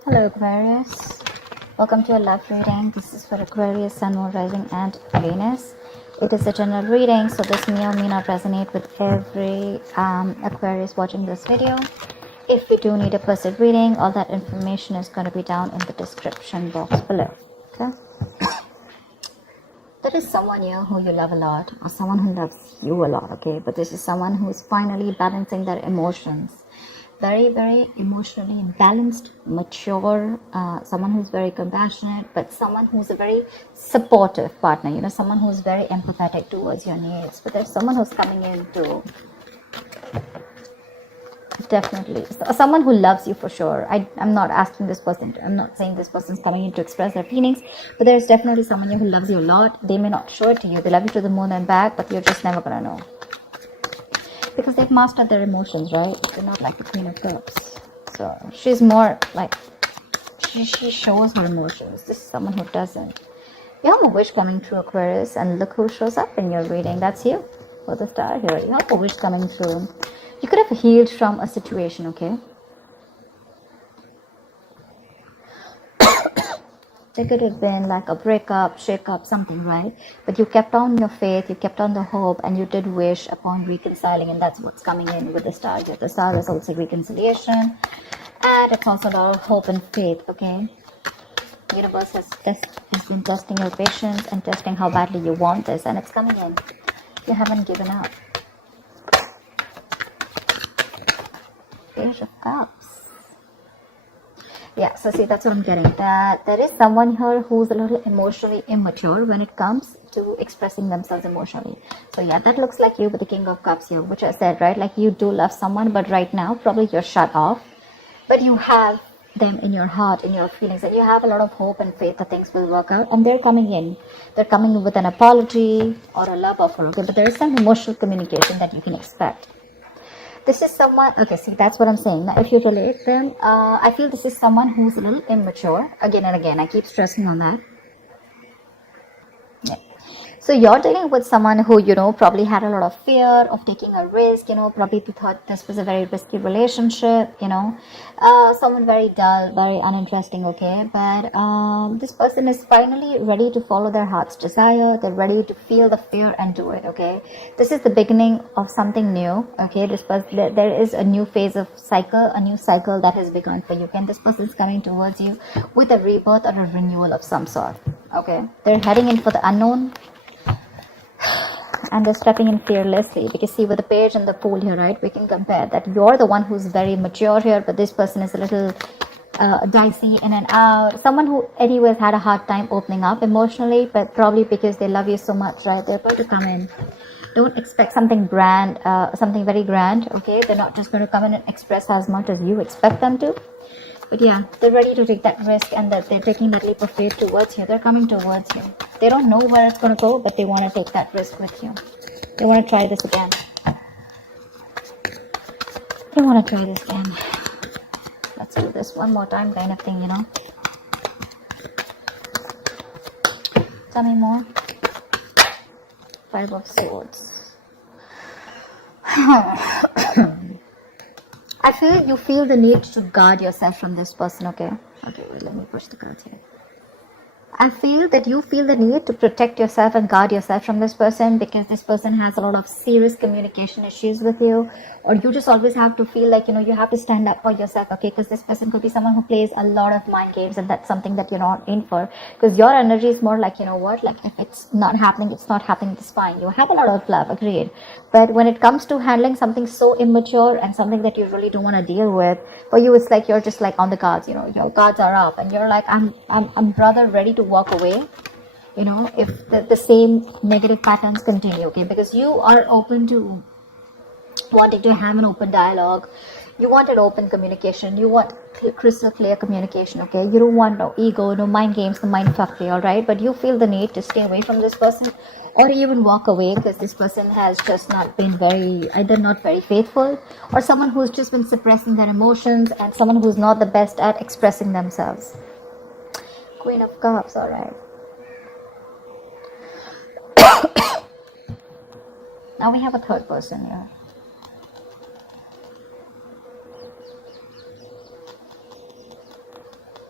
Hello Aquarius, welcome to a love reading. This is for Aquarius, Sun, Moon, Rising and Venus. It is a general reading, so this may or may not resonate with every Aquarius watching this video. If you do need a personal reading, all that information is going to be down in the description box below. Okay. There is someone here who you love a lot, or someone who loves you a lot, okay? But this is someone who is finally balancing their emotions. Very emotionally balanced, mature, someone who's very compassionate, but someone who's a very supportive partner, you know, someone who's very empathetic towards your needs. But there's someone who's coming in to definitely someone who loves you for sure. I'm not asking this person, I'm not saying this person's coming in to express their feelings, but there's definitely someone here who loves you a lot. They may not show it to you, they love you to the moon and back, but you're just never gonna know because they've mastered their emotions, right? They're not like the Queen of Cups. So she's more like she shows her emotions. This is someone who doesn't. You have a wish coming through, Aquarius, and look who shows up in your reading. That's you for the star here. You have a wish coming through. You could have healed from a situation, okay? There could have been like a breakup, shake-up, something, right? But you kept on your faith, you kept on the hope, and you did wish upon reconciling, and that's what's coming in with the star here. The star is also reconciliation, and it's also a lot of hope and faith, okay? The universe has been testing your patience and testing how badly you want this, and it's coming in. You haven't given up. Page of Cups. Yeah, so see, that's what I'm getting. That there is someone here who's a little emotionally immature when it comes to expressing themselves emotionally. So yeah, that looks like you with the King of Cups here, which I said, right? Like you do love someone, but right now probably you're shut off. But you have them in your heart, in your feelings, and you have a lot of hope and faith that things will work out. And they're coming in. They're coming in with an apology or a love offer, okay? But there is some emotional communication that you can expect. This is someone, okay, see, that's what I'm saying. Now, if you relate them, I feel this is someone who's a little immature. Again and again, I keep stressing on that. Yeah. So you're dealing with someone who, you know, probably had a lot of fear of taking a risk, you know, probably thought this was a very risky relationship, you know, someone very dull, very uninteresting, okay, but this person is finally ready to follow their heart's desire. They're ready to feel the fear and do it, okay. This is the beginning of something new, okay. This person, there is a new phase of cycle, a new cycle that has begun for you, and this person is coming towards you with a rebirth or a renewal of some sort, okay. They're heading in for the unknown, and they're stepping in fearlessly, because see, with the page and the fool here, right, we can compare that you're the one who's very mature here, but this person is a little dicey in and out, someone who anyways had a hard time opening up emotionally, but probably because they love you so much, right, they're going to come in. Don't expect something grand, something very grand, okay. They're not just going to come in and express as much as you expect them to. But yeah, they're ready to take that risk, and that they're taking that leap of faith towards you. They're coming towards you. They don't know where it's going to go, but they want to take that risk with you. They want to try this again. They want to try this again. Let's do this one more time kind of thing, you know. Tell me more. Five of Swords. I feel you feel the need to guard yourself from this person, okay? Okay, well, let me push the cards here. I feel that you feel the need to protect yourself and guard yourself from this person, because this person has a lot of serious communication issues with you, or you just always have to feel like, you know, you have to stand up for yourself, okay? Because this person could be someone who plays a lot of mind games, and that's something that you're not in for, because your energy is more like, you know what, like if it's not happening, it's not happening, it's fine. You have a lot of love, agreed, but when it comes to handling something so immature and something that you really don't want to deal with, for you it's like you're just like on the guards, you know, your guards are up, and you're like, I'm rather ready to walk away, you know, if the same negative patterns continue, okay, because you are open to wanting to have an open dialogue. You want an open communication. You want crystal clear communication, okay. You don't want no ego, no mind games, no mind fuckery, all right, but you feel the need to stay away from this person, or even walk away, because this person has just not been either not very faithful, or someone who's just been suppressing their emotions, and someone who's not the best at expressing themselves. Queen of Cups, all right. Now we have a third person here.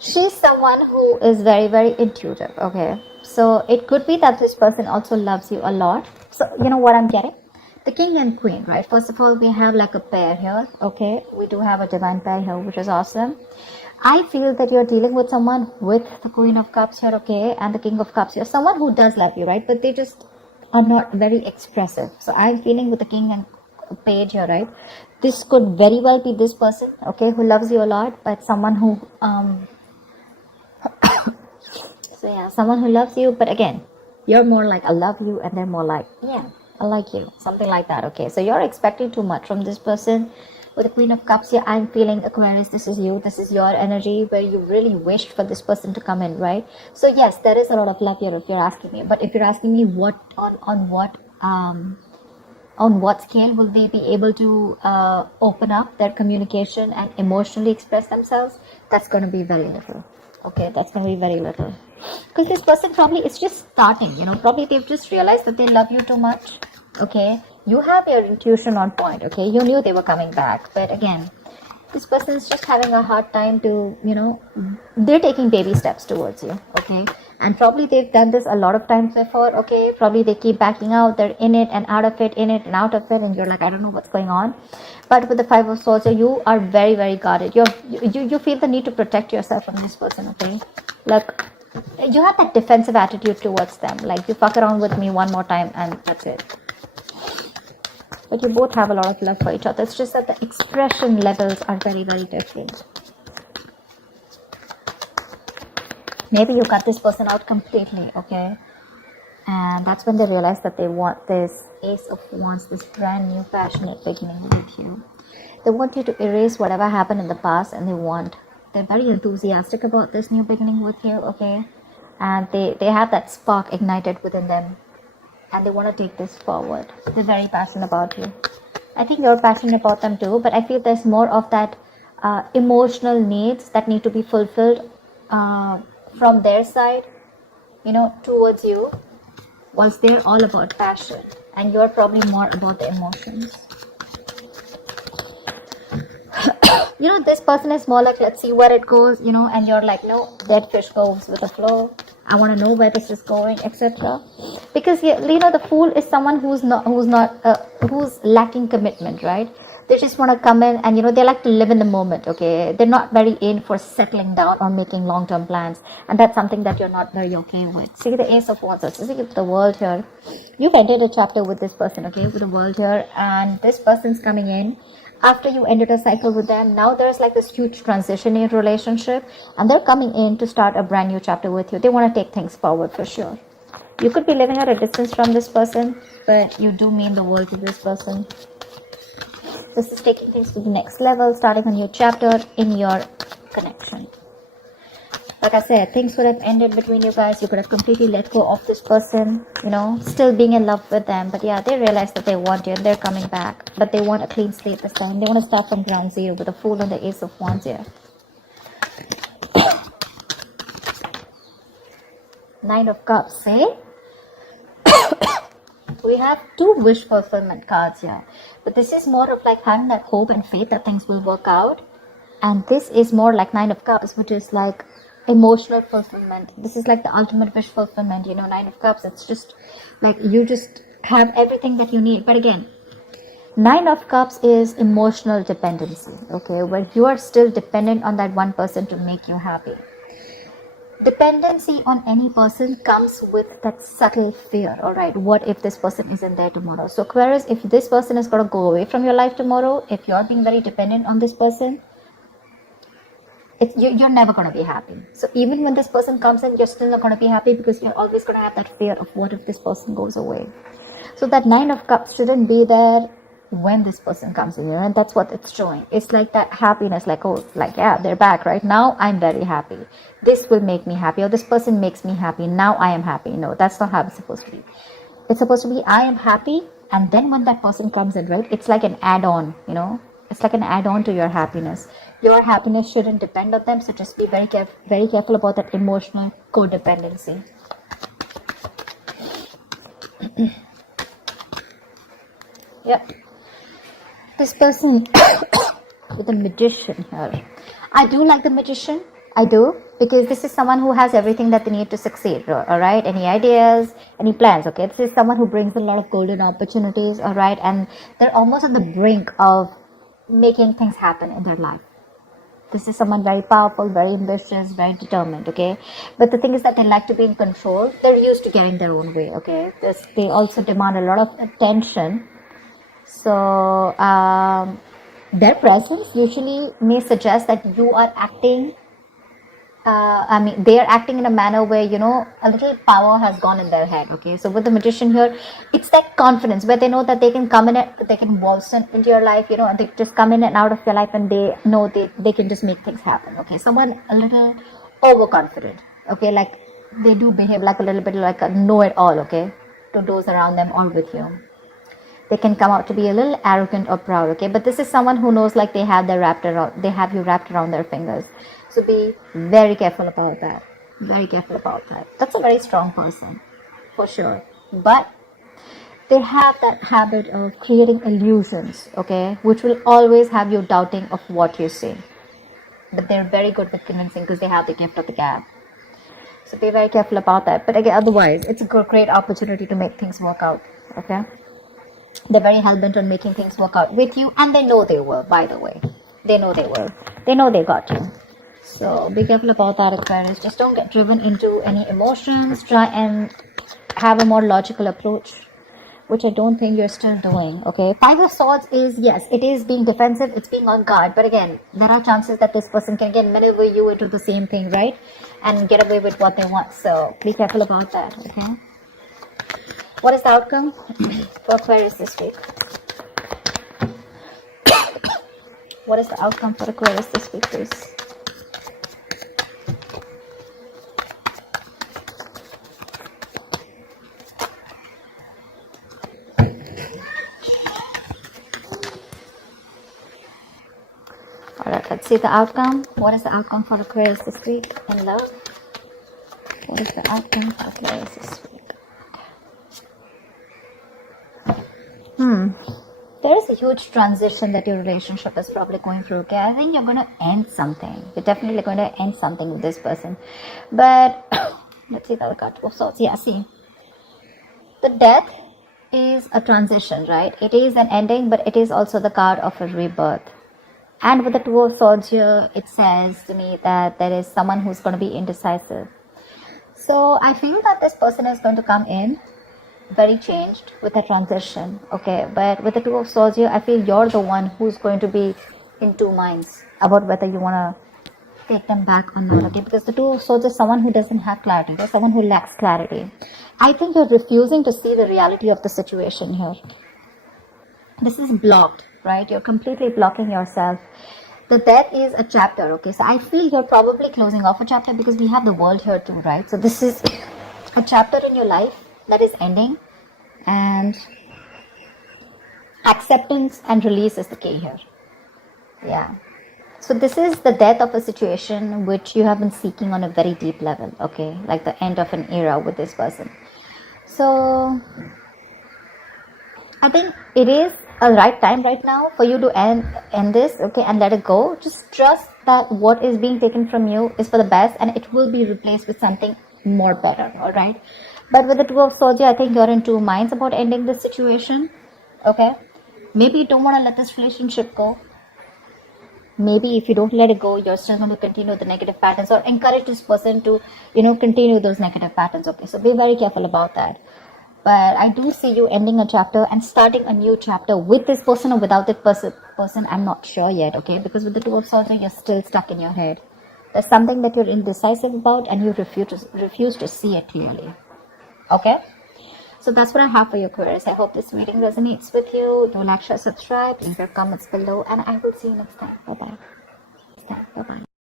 She's someone who is very, very intuitive. Okay, so it could be that this person also loves you a lot. So you know what I'm getting? The king and queen, right? First of all, we have like a pair here. Okay, we do have a divine pair here, which is awesome. I feel that you're dealing with someone with the Queen of Cups here, okay, and the King of Cups here. Someone who does love you, right? But they just are not very expressive. So I'm feeling with the King and Page here, right? This could very well be this person, okay, who loves you a lot, but someone who so yeah, someone who loves you, but again, you're more like I love you, and they're more like, yeah, I like you, something like that. Okay, so you're expecting too much from this person. With the Queen of Cups here, I'm feeling, Aquarius, this is you, this is your energy where you really wished for this person to come in, right? So yes, there is a lot of love here if you're asking me. But if you're asking me what on what scale will they be able to open up their communication and emotionally express themselves, that's going to be very little. Okay, that's going to be very little. Because this person probably is just starting, probably they've just realized that they love you too much. Okay, you have your intuition on point. Okay, you knew they were coming back, but again, this person is just having a hard time to, they're taking baby steps towards you. Okay, and probably they've done this a lot of times before. Okay, probably they keep backing out, they're in it and out of it, in it and out of it, and you're like, I don't know what's going on. But with the Five of Swords, you are very, very guarded. You feel the need to protect yourself from this person. Okay, like you have that defensive attitude towards them, like you fuck around with me one more time and that's it. But you both have a lot of love for each other. It's just that the expression levels are very, very different. Maybe you cut this person out completely, okay? And that's when they realize that they want this Ace of Wands, this brand new passionate beginning with you. They want you to erase whatever happened in the past, and they're very enthusiastic about this new beginning with you, okay? And they have that spark ignited within them, and they want to take this forward. They're very passionate about you. I think you're passionate about them too, but I feel there's more of that emotional needs that need to be fulfilled from their side, towards you, whilst they're all about passion, and you're probably more about the emotions. This person is more like, let's see where it goes, and you're like, no, dead fish goes with the flow. I want to know where this is going, etc. Because the fool is someone who's lacking commitment, right? They just want to come in and they like to live in the moment. Okay, they're not very in for settling down or making long-term plans, and that's something that you're not very okay with. See the Ace of Wands. See the World here. You've ended a chapter with this person, okay, with the World here, and this person's coming in after you ended a cycle with them. Now there's like this huge transition in your relationship, and they're coming in to start a brand new chapter with you. They want to take things forward for sure. You could be living at a distance from this person, but you do mean the world to this person. This is taking things to the next level, starting a new chapter in your connection. Like I said, things would have ended between you guys. You could have completely let go of this person, still being in love with them. But yeah, they realize that they want you and they're coming back. But they want a clean slate this time. They want to start from ground zero with the Fool and the Ace of Wands here. Nine of Cups, eh? We have two wish fulfillment cards here. But this is more of like having that hope and faith that things will work out. And this is more like Nine of Cups, which is like emotional fulfillment. This is like the ultimate wish fulfillment, Nine of Cups. It's just like you just have everything that you need. But again, Nine of Cups is emotional dependency, okay, where you are still dependent on that one person to make you happy. Dependency on any person comes with that subtle fear. All right, what if this person isn't there tomorrow? So Aquarius, if this person is going to go away from your life tomorrow, if you're being very dependent on this person, you're never going to be happy. So even when this person comes in, you're still not going to be happy, because you're always going to have that fear of what if this person goes away. So that Nine of Cups shouldn't be there when this person comes in, and that's what it's showing. It's like that happiness, like, oh, like, yeah, they're back right now, I'm very happy, this will make me happy, or this person makes me happy, now I am happy. No, that's not how it's supposed to be. It's supposed to be, I am happy, and then when that person comes in, right, it's like an add-on, it's like an add-on to your happiness. Your happiness shouldn't depend on them, so just be very careful about that emotional codependency. Yep. This person with the Magician here. I do like the Magician, I do, because this is someone who has everything that they need to succeed, all right? Any ideas, any plans, okay? This is someone who brings a lot of golden opportunities, all right? And they're almost at the brink of making things happen in their life. This is someone very powerful, very ambitious, very determined, okay? But the thing is that they like to be in control. They're used to getting their own way, okay? They also demand a lot of attention. So, their presence usually may suggest that you are acting they are acting in a manner where, a little power has gone in their head, okay? So with the magician here, it's that confidence where they know that they can come in, they can waltz into your life, and they just come in and out of your life, and they know they can just make things happen, okay? Someone a little overconfident, okay? Like they do behave like a little bit like a know-it-all, okay? To those around them or with you. They can come out to be a little arrogant or proud, okay? But this is someone who knows like they have you wrapped around their fingers. So be very careful about that. Very careful about that. That's a very strong person, for sure. But they have that habit of creating illusions, okay? Which will always have you doubting of what you see. But they're very good with convincing because they have the gift of the gab. So be very careful about that. But again, otherwise, it's a great opportunity to make things work out, okay? They're very hell-bent on making things work out with you, and they know they will, by the way. They know they will. They know they got you. So be careful about that, Aquarius. Just don't get driven into any emotions. Try and have a more logical approach, which I don't think you're still doing, okay? Five of Swords is, yes, it is being defensive, it's being on guard. But again, there are chances that this person can again maneuver you into the same thing, right? And get away with what they want. So be careful about that, okay? What is the outcome for Aquarius this week? What is the outcome for Aquarius this week, please? Alright, let's see the outcome. What is the outcome for Aquarius this week in love? What is the outcome for Aquarius this week? There is a huge transition that your relationship is probably going through, okay? I think you're going to end something. You're definitely going to end something with this person. But, let's see the other card. Oh, so, yeah, see. The death is a transition, right? It is an ending, but it is also the card of a rebirth. And with the Two of Swords here, it says to me that there is someone who's going to be indecisive. So, I feel that this person is going to come in very changed with a transition, okay? But with the Two of Swords here, I feel you're the one who's going to be in two minds about whether you want to take them back or not, okay? Because the Two of Swords is someone who doesn't have clarity. There's someone who lacks clarity. I think you're refusing to see the reality of the situation here. This is blocked, right? You're completely blocking yourself. The death is a chapter, okay? So I feel you're probably closing off a chapter because we have the world here too, right? So this is a chapter in your life that is ending, and acceptance and release is the key here. Yeah. So this is the death of a situation which you have been seeking on a very deep level, okay? Like the end of an era with this person. So I think it is a right time right now for you to end this, okay, and let it go. Just trust that what is being taken from you is for the best, and it will be replaced with something more better, all right? But with the Two of Swords, I think you're in two minds about ending this situation, okay? Maybe you don't want to let this relationship go. Maybe if you don't let it go, you're still going to continue the negative patterns or encourage this person to, continue those negative patterns, okay? So be very careful about that. But I do see you ending a chapter and starting a new chapter with this person or without this person. I'm not sure yet, okay? Because with the Two of Swords, you're still stuck in your head. There's something that you're indecisive about and you refuse to see it clearly. Okay, so that's what I have for you, Aquarius. I hope this reading resonates with you. Do like, share, subscribe, leave your comments below, and I will see you next time. Bye-bye.